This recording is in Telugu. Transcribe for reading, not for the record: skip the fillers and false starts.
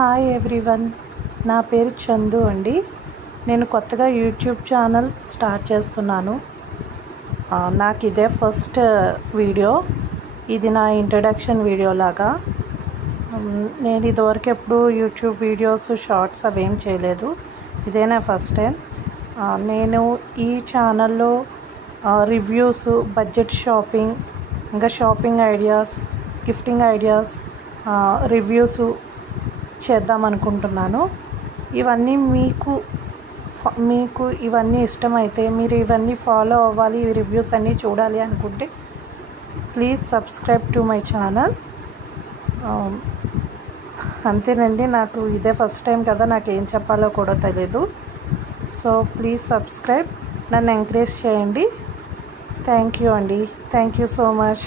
హాయ్ ఎవ్రీవన్, నా పేరు చందు అండి. నేను కొత్తగా యూట్యూబ్ ఛానల్ స్టార్ట్ చేస్తున్నాను. నాకు ఇదే ఫస్ట్ వీడియో. ఇది నా ఇంట్రడక్షన్ వీడియో లాగా. నేను ఇదివరకు ఎప్పుడు యూట్యూబ్ వీడియోస్ షార్ట్స్ అవేం చేయలేదు. ఇదే నా ఫస్ట్ టైం. నేను ఈ ఛానల్లో రివ్యూస్, బడ్జెట్ షాపింగ్, ఇంకా shopping ideas, gifting ideas, reviews చేద్దామనుకుంటున్నాను. ఇవన్నీ మీకు ఇవన్నీ ఇష్టమైతే, మీరు ఇవన్నీ ఫాలో అవ్వాలి, ఈ రివ్యూస్ అన్నీ చూడాలి అనుకుంటే please subscribe to my channel. అంతేనండి, నాకు ఇదే ఫస్ట్ టైం కదా, నాకు ఏం చెప్పాలో కూడా తెలియదు. సో ప్లీజ్ సబ్స్క్రైబ్, నన్ను ఎంకరేజ్ చేయండి. థ్యాంక్ యూ అండి. Thank you so much.